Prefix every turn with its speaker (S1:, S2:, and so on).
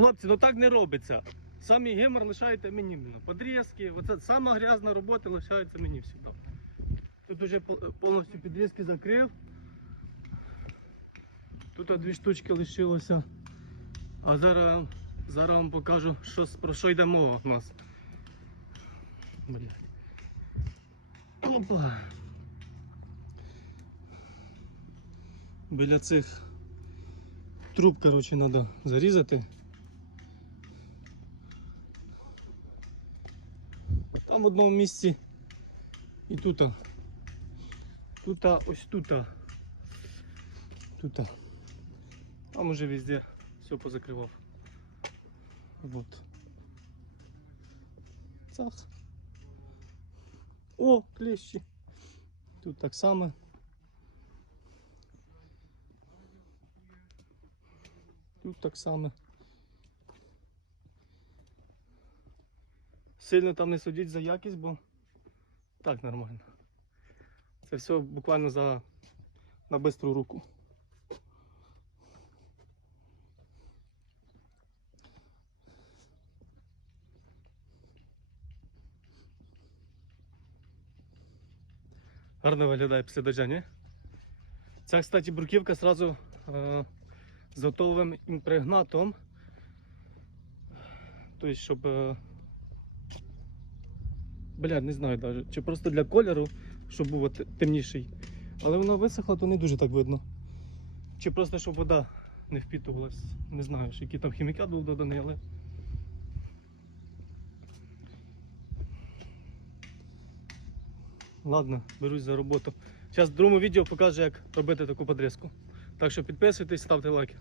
S1: Хлопці, ну так не робиться. Самі гемор лишаєте мені. Подрізки, оце сама грязна робота лишається мені завжди. Тут вже повністю підрізки закрив. Тут дві штучки лишилося. А зараз, зараз вам покажу, що, про що йде мова у нас. Блядь. Опа. Біля цих труб, коротше, треба зарізати. Там в одному місці і тут. Тут, ось тут. Тут. Там уже везде все позакривав. Вот. Цах. О, клещі. Тут так само. Тут так само. Сильно там не судіть за якість, бо так нормально. Це все буквально за на бистру руку. Гарно виглядає після дождя, ні? Ця, кстати, бруківка сразу е, з готовим імпрегнатом. Тобто, щоб. Е, бля, не знаю навіть. Чи просто для кольору, щоб був темніший. Але воно висохло, то не дуже так видно. Чи просто щоб вода не впітувалась. Не знаю, який там хімікат був доданий, але. Ладно, берусь за роботу. Зараз в другому відео покажу, як робити таку подрізку. Так що підписуйтесь, ставте лайки.